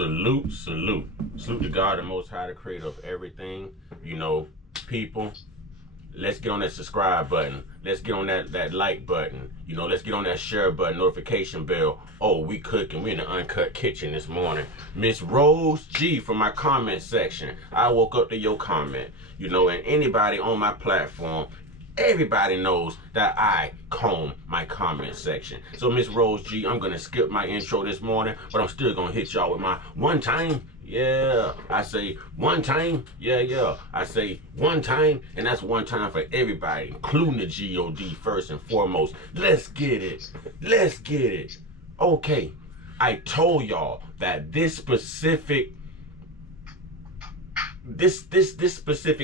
Salute, salute. Salute to God, the Most High, the creator of everything. You know, people, let's get on that subscribe button. Let's get on that like button. You know, let's get on that share button, notification bell. Oh, we cooking. We in the Uncut kitchen this morning. Miss Rose G from my comment section. I woke up to your comment. You know, and anybody on my platform, everybody knows that I comb my comment section. So Miss Rose G, I'm gonna skip my intro this morning, but I'm still gonna hit y'all with my one time. Yeah, I say one time. Yeah. I say one time, and that's one time for everybody, including the God first and foremost. Let's get it. Let's get it. Okay, I told y'all that this specific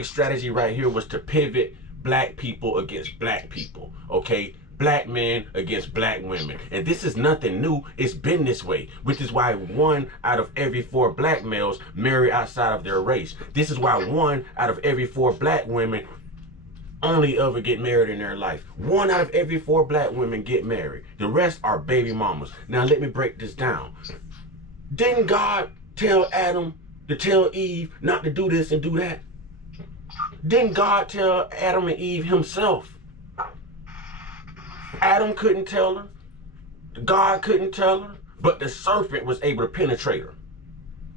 strategy right here was to pivot black people against black people, okay? Black men against black women. And this is nothing new. It's been this way, which is why 1 out of every 4 black males marry outside of their race. This is why 1 out of every 4 black women only ever get married in their life. 1 out of every 4 black women get married. The rest are baby mamas. Now let me break this down. Didn't God tell Adam to tell Eve not to do this and do that? Didn't God tell Adam and Eve himself? Adam couldn't tell her. God couldn't tell her. But the serpent was able to penetrate her.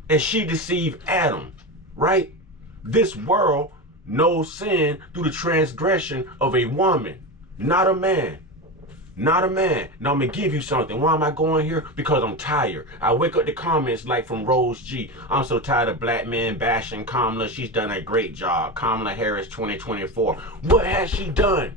And she deceived Adam, right? This world knows sin through the transgression of a woman, not a man. Not a man. Now I'm gonna give you something. Why am I going here? Because I'm tired. I wake up the comments like from Rose G. I'm so tired of black men bashing Kamala. She's done a great job. Kamala Harris 2024. What has she done?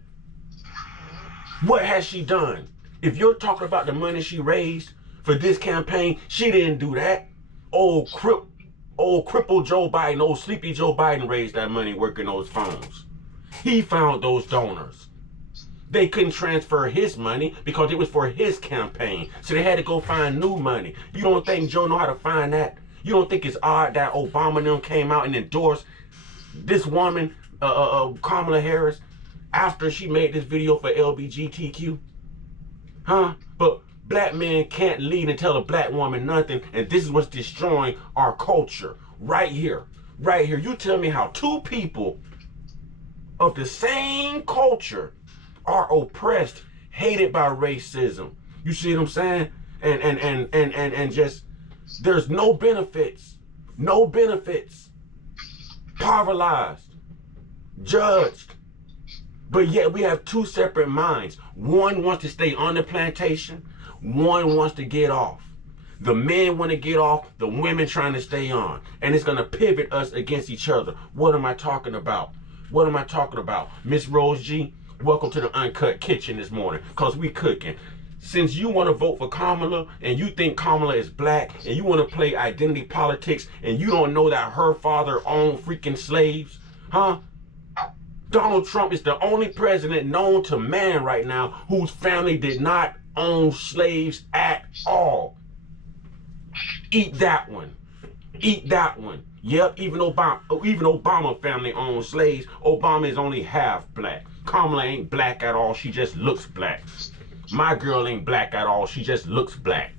What has she done? If you're talking about the money she raised for this campaign, she didn't do that. Old crippled Joe Biden, old sleepy Joe Biden raised that money working those phones. He found those donors. They couldn't transfer his money because it was for his campaign. So they had to go find new money. You don't think Joe know how to find that? You don't think it's odd that Obama and them came out and endorsed this woman, Kamala Harris, after she made this video for LGBTQ? Huh? But black men can't lead and tell a black woman nothing, and this is what's destroying our culture. Right here. Right here. You tell me how 2 people of the same culture are oppressed, hated by racism. You see what I'm saying? And just there's no benefits, paralyzed, judged. But yet we have 2 separate minds. One wants to stay on the plantation, one wants to get off. The men want to get off, the women trying to stay on. And it's gonna pivot us against each other. What am I talking about? What am I talking about? Miss Rose G, welcome to the Uncut kitchen this morning, because we cooking. Since you want to vote for Kamala and you think Kamala is black and you want to play identity politics and you don't know that her father owned freaking slaves, huh? Donald Trump is the only president known to man right now whose family did not own slaves at all. Eat that one. Eat that one. Yep, even Obama family owns slaves. Obama is only half black. Kamala ain't black at all. She just looks black. My girl ain't black at all. She just looks black.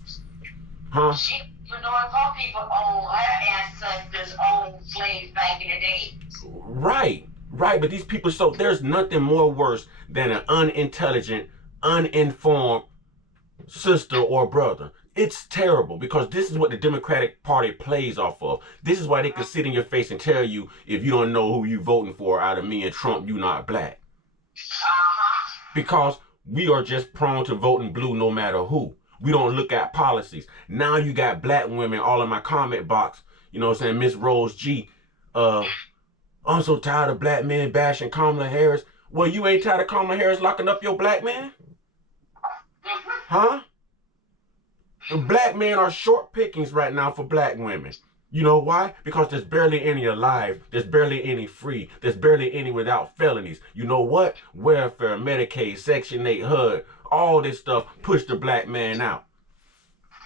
Huh? She, you know, her people own, her ancestors owned slaves back in the day. Right. But these people, so there's nothing more worse than an unintelligent, uninformed sister or brother. It's terrible because this is what the Democratic Party plays off of. This is why they can sit in your face and tell you, if you don't know who you voting for out of me and Trump, you not black. Because we are just prone to voting blue no matter who. We don't look at policies. Now you got black women all in my comment box, you know what I'm saying, Miss Rose G, I'm so tired of black men bashing Kamala Harris. Well, you ain't tired of Kamala Harris locking up your black man? Huh? The black men are short pickings right now for black women. You know why? Because there's barely any alive. There's barely any free. There's barely any without felonies. You know what? Welfare, Medicaid, Section 8, HUD, all this stuff pushed the black man out.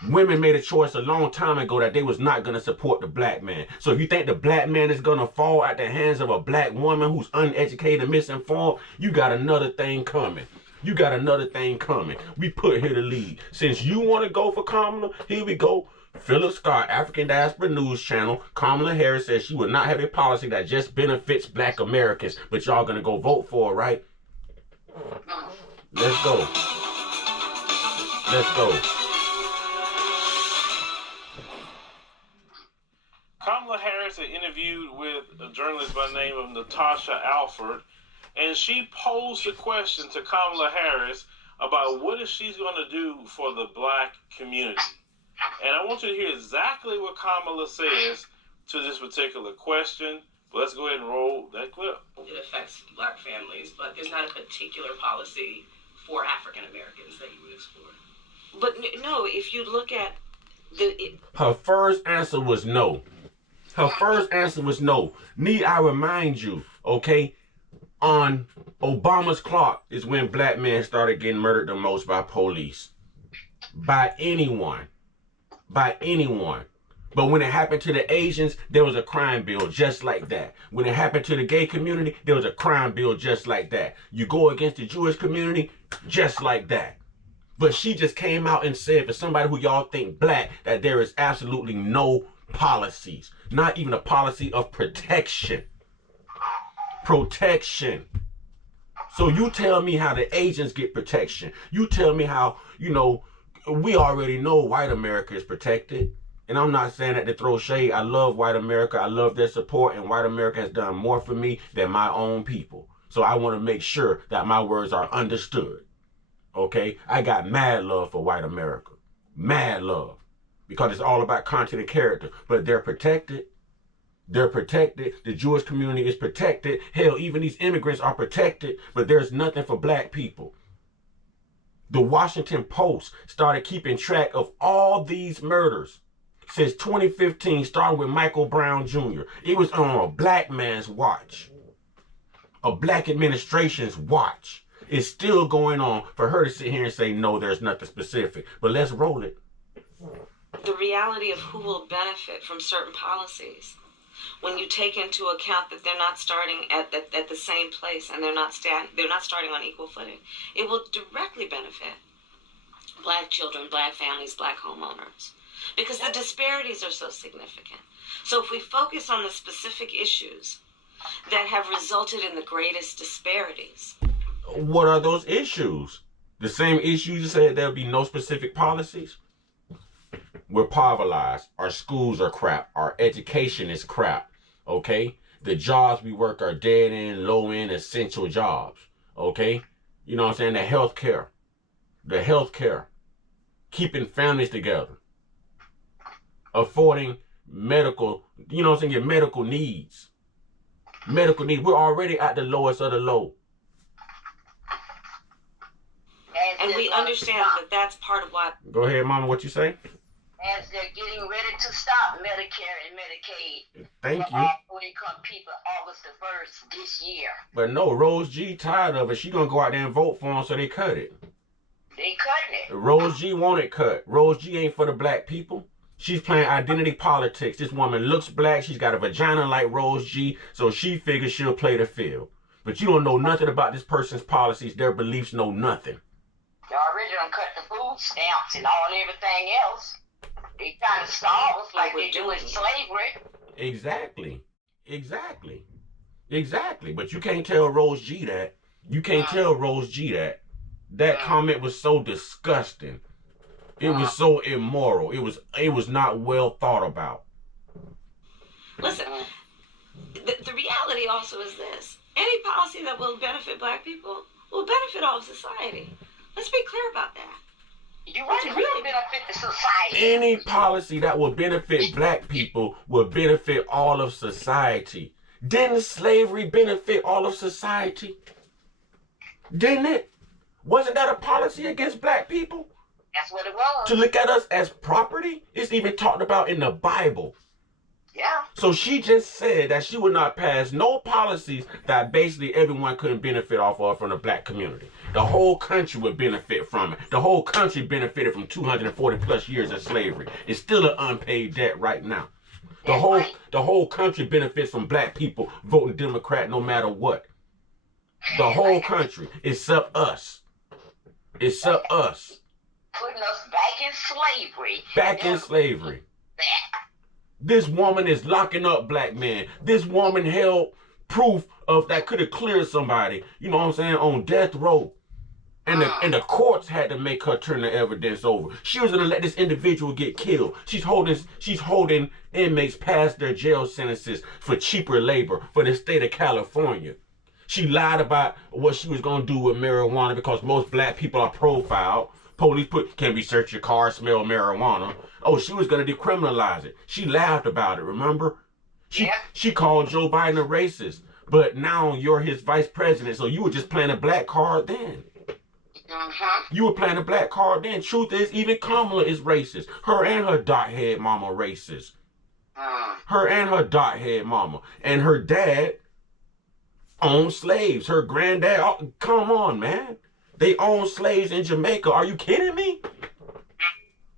Women made a choice a long time ago that they was not going to support the black man. So if you think the black man is going to fall at the hands of a black woman who's uneducated and misinformed, you got another thing coming. You got another thing coming. We put here to lead. Since you want to go for Kamala, here we go. Philip Scott, African Diaspora News Channel. Kamala Harris says she would not have a policy that just benefits black Americans, but y'all gonna go vote for it, right? Let's go. Let's go. Kamala Harris had interviewed with a journalist by the name of Natasha Alford, and she posed a question to Kamala Harris about what is she going to do for the black community. And I want you to hear exactly what Kamala says to this particular question. But let's go ahead and roll that clip. It affects black families, but there's not a particular policy for African Americans that you would explore. But no, if you look at her first answer was no. Her first answer was no. Need I remind you, okay, on Obama's clock is when black men started getting murdered the most by police. By anyone. By anyone. But when it happened to the Asians, there was a crime bill just like that. When it happened to the gay community, there was a crime bill just like that. You go against the Jewish community, just like that. But she just came out and said, for somebody who y'all think black, that there is absolutely no policies. Not even a policy of protection. Protection. So you tell me how the Asians get protection. You tell me how, you know, we already know white America is protected. And I'm not saying that to throw shade. I love white America. I love their support. And white America has done more for me than my own people. So I want to make sure that my words are understood. Okay? I got mad love for white America. Mad love. Because it's all about content and character. But they're protected. They're protected. The Jewish community is protected. Hell, even these immigrants are protected. But there's nothing for black people. The Washington Post started keeping track of all these murders since 2015, starting with Michael Brown Jr. It was on a black man's watch. A black administration's watch. It's still going on for her to sit here and say, no, there's nothing specific. But let's roll it. The reality of who will benefit from certain policies, when you take into account that they're not starting at the same place and they're not starting on equal footing, it will directly benefit black children, black families, black homeowners, because the disparities are so significant. So if we focus on the specific issues that have resulted in the greatest disparities. What are those issues? The same issues you said there'll be no specific policies? We're povertized. Our schools are crap. Our education is crap. Okay? The jobs we work are dead end, low end, essential jobs. Okay? You know what I'm saying? The healthcare. The healthcare. Keeping families together. Affording medical, you know what I'm saying? Your medical needs. Medical needs. We're already at the lowest of the low. And we understand that that's part of why. Go ahead, Mama. What you say? As they're getting ready to stop Medicare and Medicaid. Thank for you. all low-income people August the 1st this year. But no, Rose G tired of it. She gonna go out there and vote for them, so they cut it. They cutting it. Rose G want it cut. Rose G ain't for the black people. She's playing identity politics. This woman looks black. She's got a vagina like Rose G, so she figures she'll play the field. But you don't know nothing about this person's policies. Their beliefs know nothing. They already done cut the food stamps and everything else. They trying to starve us like they do in slavery. Exactly. Exactly. Exactly. But you can't tell Rose G that. You can't tell Rose G that. That comment was so disgusting. It was so immoral. It was not well thought about. Listen, the reality also is this. Any policy that will benefit black people will benefit all of society. Let's be clear about that. You really benefit the society. Any policy that will benefit black people will benefit all of society. Didn't slavery benefit all of society? Didn't it? Wasn't that a policy against black people? That's what it was. To look at us as property? It's even talked about in the Bible. Yeah. So she just said that she would not pass no policies that basically everyone couldn't benefit off of from the black community. The whole country would benefit from it. The whole country benefited from 240 plus years of slavery. It's still an unpaid debt right now. The whole country benefits from black people voting Democrat no matter what. The whole country, except us. It's us. Putting us back in slavery. Back in slavery. This woman is locking up black men. This woman held proof of that could have cleared somebody, you know what I'm saying, on death row. And the courts had to make her turn the evidence over. She was gonna let this individual get killed. She's holding inmates past their jail sentences for cheaper labor for the state of California. She lied about what she was gonna do with marijuana because most black people are profiled. Police can we search your car, smell marijuana. Oh, she was gonna decriminalize it. She laughed about it, remember? She called Joe Biden a racist. But now you're his vice president, so you were just playing a black card then. You were playing a black card then. Truth is, even Kamala is racist. Her and her dot-head mama racist. Her and her dot-head mama. And her dad owned slaves. Her granddad, oh, come on, man. They own slaves in Jamaica. Are you kidding me?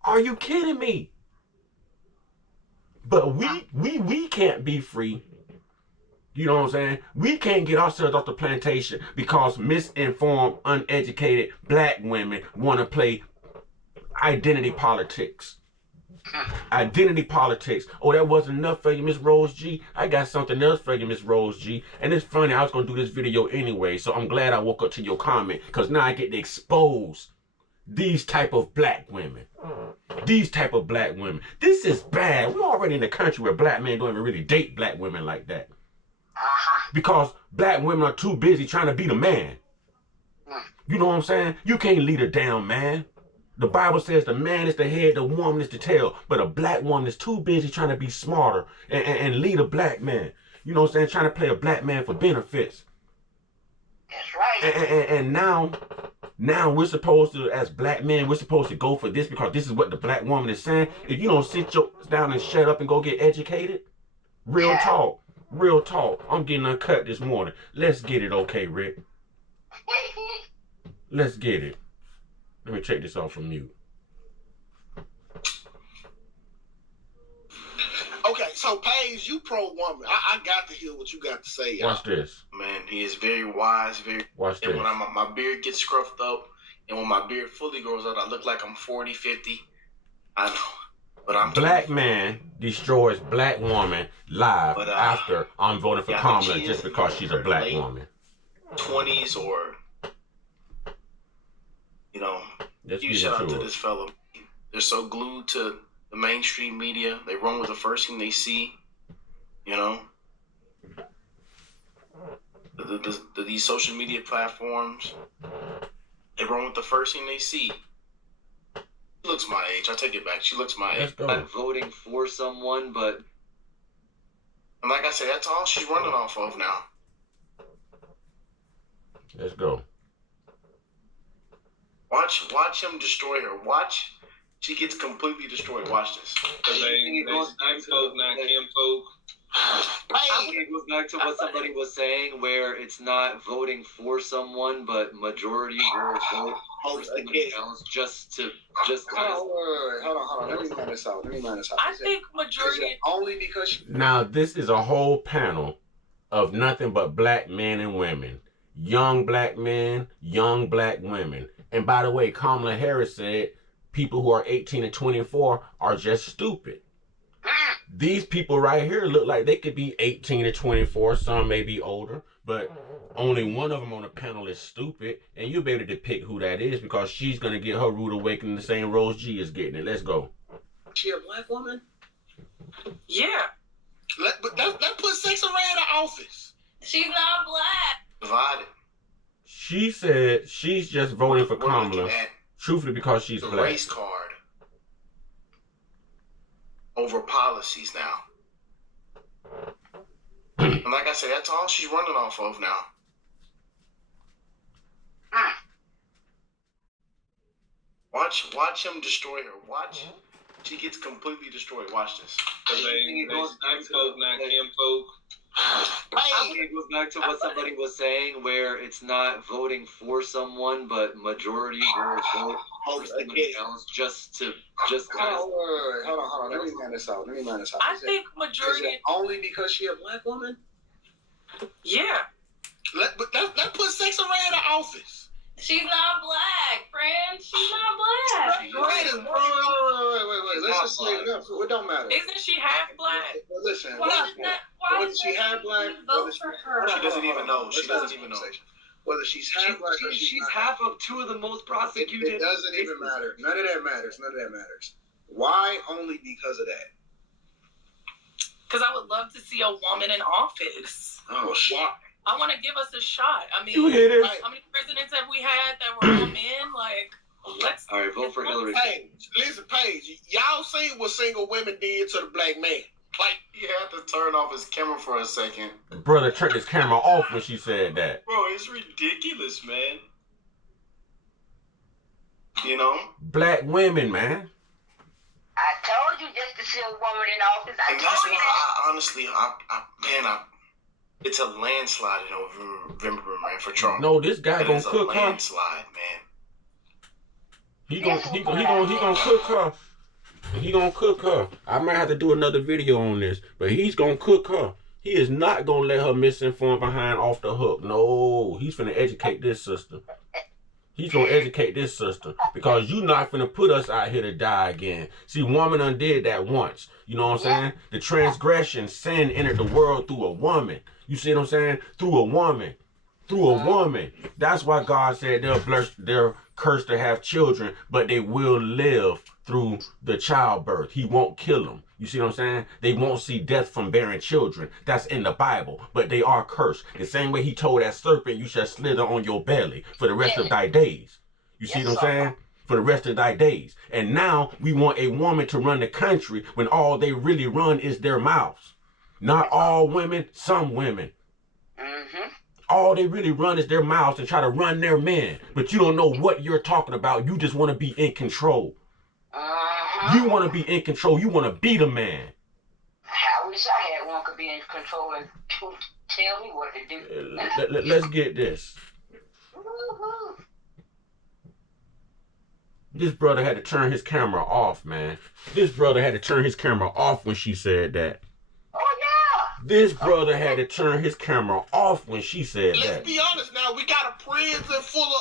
Are you kidding me? But we can't be free. You know what I'm saying? We can't get ourselves off the plantation because misinformed, uneducated black women want to play identity politics. Identity politics. Oh, that wasn't enough for you, Miss Rose G. I got something else for you, Miss Rose G. And it's funny, I was going to do this video anyway, so I'm glad I woke up to your comment because now I get to expose these type of black women. These type of black women. This is bad. We're already in a country where black men don't even really date black women like that. Because black women are too busy trying to be the man. You know what I'm saying? You can't lead a damn man. The Bible says the man is the head, the woman is the tail. But a black woman is too busy trying to be smarter and lead a black man. You know what I'm saying? Trying to play a black man for benefits. That's right. And now we're supposed to, as black men, we're supposed to go for this because this is what the black woman is saying. If you don't sit down and shut up and go get educated, real talk. Real talk. I'm getting uncut this morning. Let's get it, okay, Rick? Let's get it. Let me check this off from mute. Okay, so Paige, you pro-woman. I got to hear what you got to say. Watch this. Man, he is very wise, Watch this. And when my beard gets scruffed up, and when my beard fully grows out, I look like I'm 40, 50. I know. But I'm black man destroys black woman live after I'm voting for Kamala just because she's a black woman. 20s or, you know, you shout out to this fella. They're so glued to the mainstream media. They run with the first thing they see, you know. These social media platforms, they run with the first thing they see. She looks my age. I take it back. She looks my age. I'm voting for someone, but... And like I said, that's all she's running off of now. Let's go. Watch him destroy her. Watch. She gets completely destroyed. Watch this. Because they folk, not Kim folk. I think it goes back to what somebody was saying, where it's not voting for someone, but majority will vote for somebody else just. Hold on. Let me mind this out. I think majority only because. Now this is a whole panel of nothing but black men and women, young black men, young black women. And by the way, Kamala Harris said people who are 18 and 24 are just stupid. These people right here look like they could be 18 to 24. Some may be older, but only one of them on the panel is stupid. And you'll be able to pick who that is because she's going to get her rude awakening the same Rose G is getting it. Let's go. She a black woman? Yeah. But that put Sex Array in the office. She's not black. Divided. She said she's just voting for Kamala, truthfully, because she's the black. Race card over policies now. And like I said, that's all she's running off of now. Watch him destroy her. Watch. She gets completely destroyed. Watch this. Because they folk, not Kim folk. I think it goes back to what somebody was saying, where it's not voting for someone, but majority will vote for somebody else just. Hold on. Let me mind this out. I think majority only because she a black woman. Yeah. But that put Sex Array in the office. She's not black, friend. She's not black. Wait. Let's just say it don't matter. Isn't she half black? Well, listen. Why Whether is she half black, vote for her? She doesn't even know. She doesn't even know. Whether she's half black or She's not half of two of the most prosecuted. It doesn't even matter. None of that matters. Why? Only because of that. Because I would love to see a woman in office. Oh, shit. I want to give us a shot. I mean, You hear this? how many presidents have we had that were all men? Like, let's. All right, vote for Hillary. Hey, listen, Paige. Y'all seen what single women did to the black man? Like, he had to turn off his camera for a second. Brother turned his camera off when she said that. Bro, it's ridiculous, man. You know? Black women, man. I told you just to see a woman in office. I And told that's you why that. I honestly, it's a landslide in November, man, for Trump. No, this guy gonna cook a her. landslide, man. He gonna cook her. He gonna cook her. I might have to do another video on this, but he's gonna cook her. He is not gonna let her misinform behind off the hook. No, he's finna educate this sister. He's gonna educate this sister because you not finna put us out here to die again. See, woman undid that once. You know what I'm saying? The transgression, sin entered the world through a woman. You see what I'm saying? Through a woman. Through a woman. That's why God said they're cursed to have children, but they will live through the childbirth. He won't kill them. You see what I'm saying? They won't see death from bearing children. That's in the Bible, but they are cursed. The same way he told that serpent, you shall slither on your belly for the rest of thy days. You see what I'm saying? For the rest of thy days. And now we want a woman to run the country when all they really run is their mouths. Not all women, some women. All they really run is their mouths and try to run their men. But you don't know what you're talking about. You just want to be in control. You want to be in control. You want to be the man. I wish I had one could be in control and tell me what to do. Let's get this. This brother had to turn his camera off, man. This brother had to turn his camera off when she said that. Oh, yeah. This brother had to turn his camera off when she said that. Let's be honest now. We got a prison full of...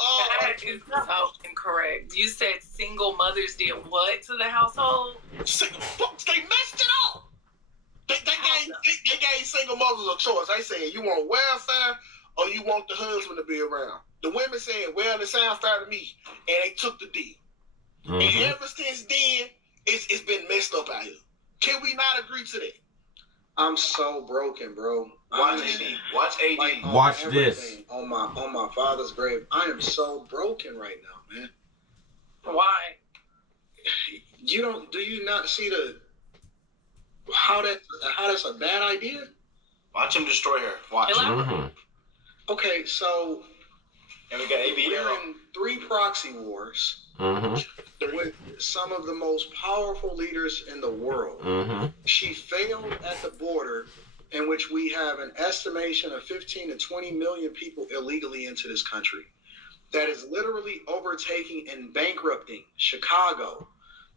That is so incorrect. You said single mothers did what to the household? They messed it up. They gave single mothers a choice. They said, you want welfare or you want the husband to be around? The women said, well, it sounds fair to me. And they took the deal. And ever since then, it's been messed up out here. Can we not agree to that? I'm so broken, bro. Watch AD. Like, Watch this. On my father's grave. I am so broken right now, man. Why? Do you not see how that's a bad idea? Watch him destroy her. Watch. Okay, so And we got we're in 3 proxy wars with some of the most powerful leaders in the world. She failed at the border, in which we have an estimation of 15 to 20 million people illegally into this country. That is literally overtaking and bankrupting Chicago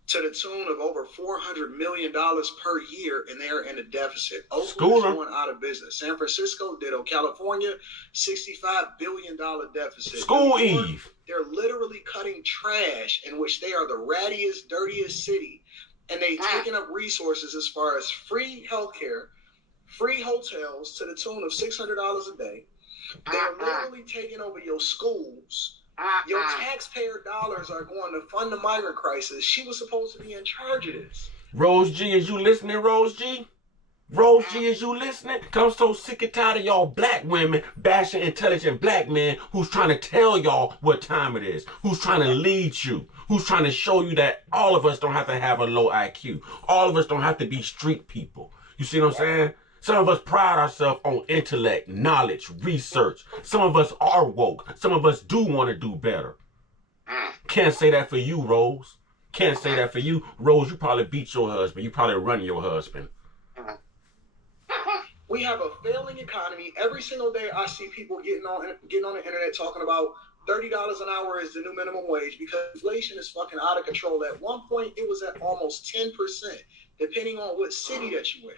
to the tune of over $400 million per year, and they're in a deficit. Oakland is going out of business. San Francisco ditto. California, $65 billion deficit. School New York, Eve. they're literally cutting trash, in which they are the rattiest, dirtiest city, and they've taken up resources as far as free healthcare, free hotels to the tune of $600 a day. They're literally taking over your schools. Your taxpayer dollars are going to fund the migrant crisis. She was supposed to be in charge of this. Rose G, is you listening, Rose G? Rose G, is you listening? Cause I'm so sick and tired of y'all black women bashing intelligent black men who's trying to tell y'all what time it is, who's trying to lead you, who's trying to show you that all of us don't have to have a low IQ. All of us don't have to be street people. You see what I'm saying? Some of us pride ourselves on intellect, knowledge, research. Some of us are woke. Some of us do want to do better. Can't say that for you, Rose. Can't say that for you. Rose, you probably beat your husband. You probably run your husband. We have a failing economy. Every single day I see people getting on the internet talking about $30 an hour is the new minimum wage because inflation is fucking out of control. At one point, it was at almost 10%, depending on what city that you in.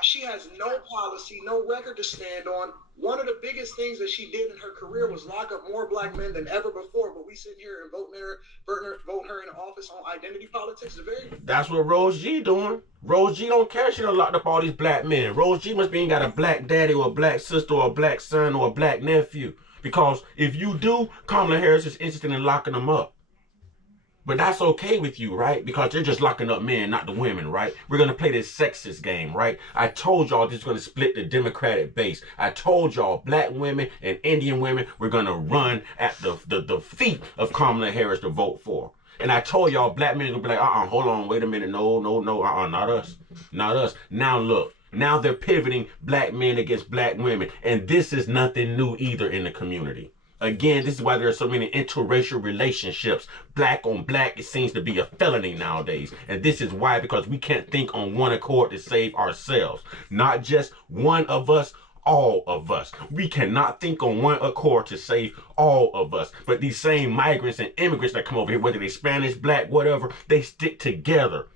She has no policy, no record to stand on. One of the biggest things that she did in her career was lock up more black men than ever before. But we sit here and vote her in office on identity politics. That's what Rose G doing. Rose G don't care. She done locked up all these black men. Rose G must be ain't got a black daddy or a black sister or a black son or a black nephew. Because if you do, Kamala Harris is interested in locking them up. But that's okay with you, right? Because they're just locking up men, not the women, right? We're going to play this sexist game, right? I told y'all this is going to split the Democratic base. I told y'all black women and Indian women were going to run at the feet of Kamala Harris to vote for. And I told y'all black men are going to be like, hold on, wait a minute. No, not us. Not us. Now look, now they're pivoting black men against black women. And this is nothing new either in the community. Again, this is why there are so many interracial relationships. Black on black, it seems to be a felony nowadays. And this is why, because we can't think on one accord to save ourselves. Not just one of us, all of us. We cannot think on one accord to save all of us. But these same migrants and immigrants that come over here, whether they're Spanish, black, whatever, they stick together.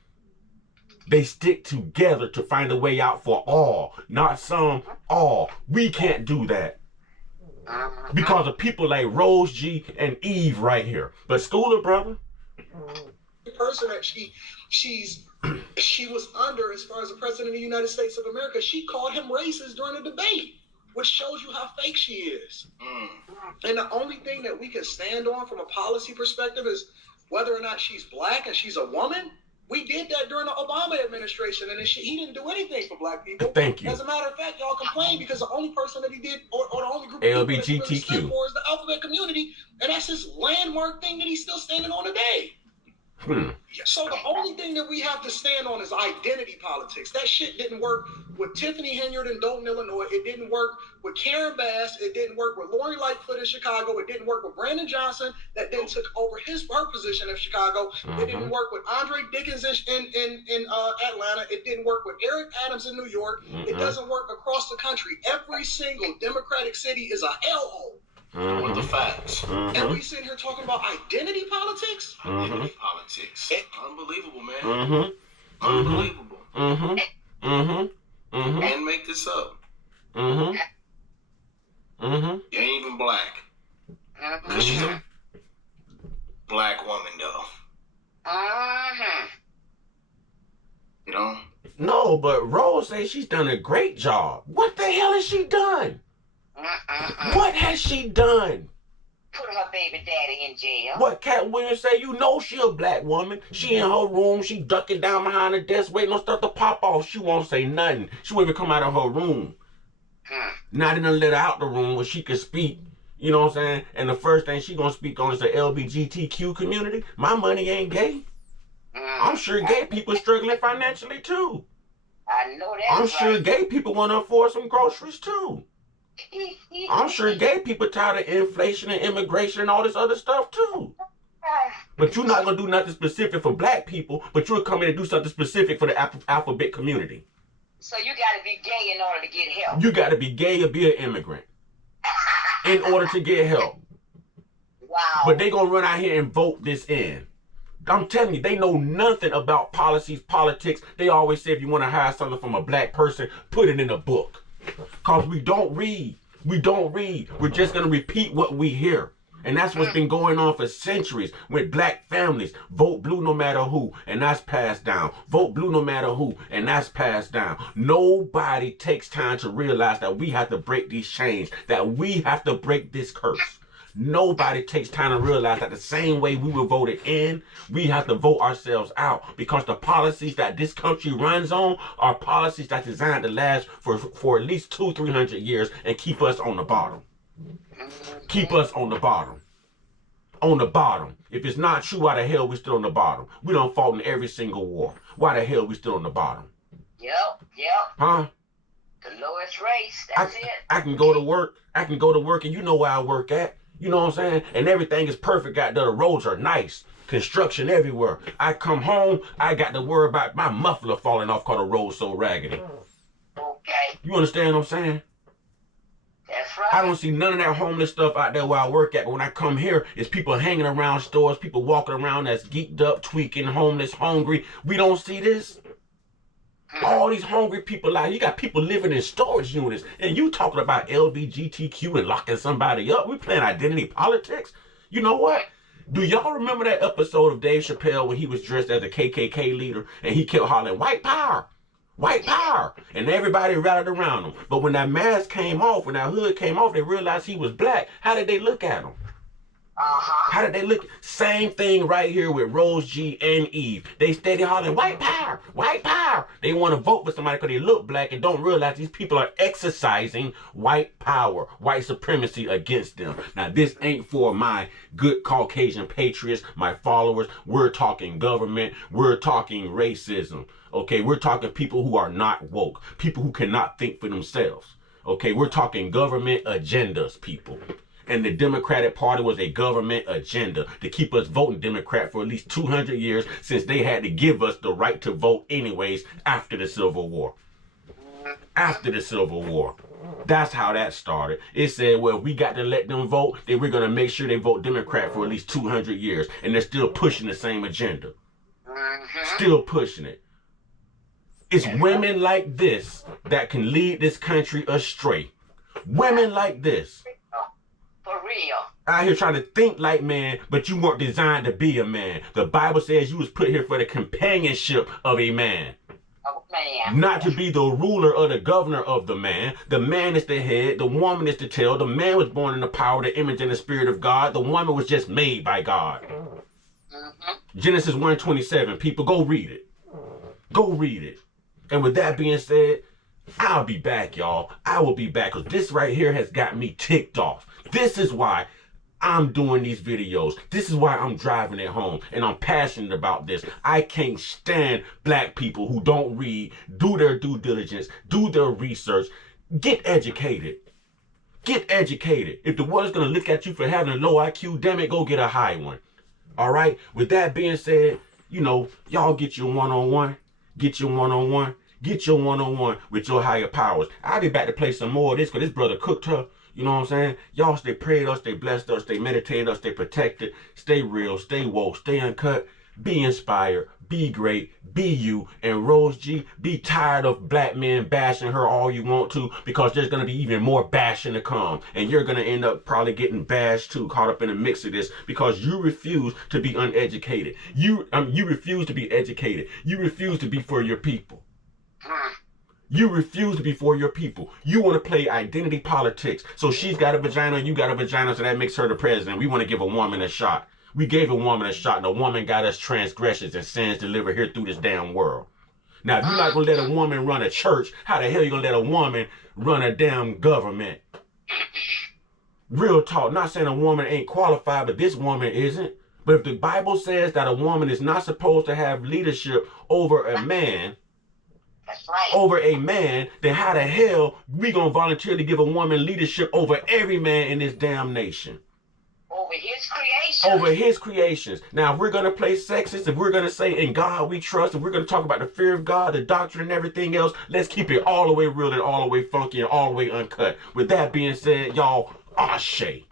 They stick together to find a way out for all. Not some, all. We can't do that. Because of people like Rose G and Eve right here. But Schooler, brother. The person that she was under as far as the president of the United States of America, she called him racist during the debate, which shows you how fake she is. And the only thing that we can stand on from a policy perspective is whether or not she's black and she's a woman. We did that during the Obama administration, and he didn't do anything for black people. Thank you. As a matter of fact, y'all complain because the only person that he did, or the only group of LGBTQ people that he really stood for is the alphabet community, and that's his landmark thing that he's still standing on today. So the only thing that we have to stand on is identity politics. That shit didn't work with Tiffany Henyard in Dayton, Illinois. It didn't work with Karen Bass. It didn't work with Lori Lightfoot in Chicago. It didn't work with Brandon Johnson that then took over her position in Chicago. It didn't work with Andre Dickens in Atlanta. It didn't work with Eric Adams in New York. It doesn't work across the country. Every single Democratic city is a hellhole. With the facts. And we sitting here talking about identity politics? Identity politics. Unbelievable, man. Unbelievable. Can't make this up. You ain't even black. Because she's a black woman, though. You know? No, but Rose says she's done a great job. What the hell has she done? What has she done? Put her baby daddy in jail. What Cat Williams say? You know she a black woman. She in her room. She ducking down behind the desk waiting on stuff to pop off. She won't say nothing. She won't even come out of her room. Now they done let her out the room where she could speak. You know what I'm saying? And the first thing she gonna speak on is the LGBTQ community. My money ain't gay. I'm sure gay people struggling financially too. I know that. I'm sure gay people want to afford some groceries too. I'm sure gay people tired of inflation and immigration and all this other stuff too. But you're not going to do nothing specific for black people, but you'll come in and do something specific for the alphabet community. So you got to be gay in order to get help. You got to be gay or be an immigrant in order to get help. Wow. But they going to run out here and vote this in. I'm telling you, they know nothing about policies, politics. They always say if you want to hire something from a black person, put it in a book. Because we don't read. We don't read. We're just going to repeat what we hear. And that's what's been going on for centuries with black families. Vote blue no matter who, and that's passed down. Vote blue no matter who, and that's passed down. Nobody takes time to realize that we have to break these chains, that we have to break this curse. Nobody takes time to realize that the same way we were voted in, we have to vote ourselves out, because the policies that this country runs on are policies that's designed to last for at least 200-300 years and keep us on the bottom. Keep us on the bottom. On the bottom. If it's not true, why the hell we still on the bottom? We done fought in every single war. Why the hell we still on the bottom? Yep. Huh? The lowest race, that's it. I can go to work. And you know where I work at. You know what I'm saying? And everything is perfect out there. The roads are nice. Construction everywhere. I come home, I got to worry about my muffler falling off because the road's so raggedy. Okay. You understand what I'm saying? That's right. I don't see none of that homeless stuff out there where I work at. But when I come here, it's people hanging around stores, people walking around that's geeked up, tweaking, homeless, hungry. We don't see this. All these hungry people out here. You got people living in storage units, and you talking about LGBTQ and locking somebody up. We playing identity politics. You know what? Do y'all remember that episode of Dave Chappelle when he was dressed as a KKK leader and he kept hollering, white power, white power, and everybody rallied around him. But when that mask came off, when that hood came off, they realized he was black. How did they look at him? How did they look? Same thing right here with Rose G and Eve. They steady hollering, white power, white power. They want to vote for somebody because they look black and don't realize these people are exercising white power, white supremacy against them. Now, this ain't for my good Caucasian patriots, my followers. We're talking government. We're talking racism. Okay, we're talking people who are not woke, people who cannot think for themselves. Okay, we're talking government agendas, people. And the Democratic Party was a government agenda to keep us voting Democrat for at least 200 years, since they had to give us the right to vote anyways after the Civil War. After the Civil War. That's how that started. It said, well, we got to let them vote, then we're going to make sure they vote Democrat for at least 200 years. And they're still pushing the same agenda. Still pushing it. It's women like this that can lead this country astray. Women like this. For real. Out here trying to think like man, but you weren't designed to be a man. The Bible says you was put here for the companionship of a man. Oh, man. Not to be the ruler or the governor of the man. The man is the head, the woman is the tail. The man was born in the power, the image, and the spirit of God. The woman was just made by God. Genesis 1:27. People, go read it. Go read it. And with that being said, I'll be back, y'all. I will be back, because this right here has got me ticked off. This is why I'm doing these videos. This is why I'm driving it home, and I'm passionate about this. I can't stand black people who don't read, do their due diligence, do their research. Get educated. Get educated. If the world's going to look at you for having a low IQ, damn it, go get a high one. All right? With that being said, you know, y'all get your one-on-one. Get your one-on-one. Get your one-on-one with your higher powers. I'll be back to play some more of this, because this brother cooked her. You know what I'm saying? Y'all stay prayed up, stay blessed up, stay meditated up, stay protected, stay real, stay woke, stay uncut, be inspired, be great, be you. And Rose G, be tired of black men bashing her all you want to, because there's going to be even more bashing to come. And you're going to end up probably getting bashed too, caught up in the mix of this, because you refuse to be uneducated. You refuse to be educated. You refuse to be for your people. You refuse to be for your people. You want to play identity politics. So she's got a vagina, you got a vagina, so that makes her the president. We want to give a woman a shot. We gave a woman a shot, and the woman got us transgressions and sins delivered here through this damn world. Now, if you're not going to let a woman run a church, how the hell are you going to let a woman run a damn government? Real talk. Not saying a woman ain't qualified, but this woman isn't. But if the Bible says that a woman is not supposed to have leadership over a man, That's right. over a man, then how the hell we gonna voluntarily give a woman leadership over every man in this damn nation? Over his creation. Over his creations. Now, if we're gonna play sexist, if we're gonna say in God we trust, if we're gonna talk about the fear of God, the doctrine and everything else, let's keep it all the way real and all the way funky and all the way uncut. With that being said, y'all, ashe.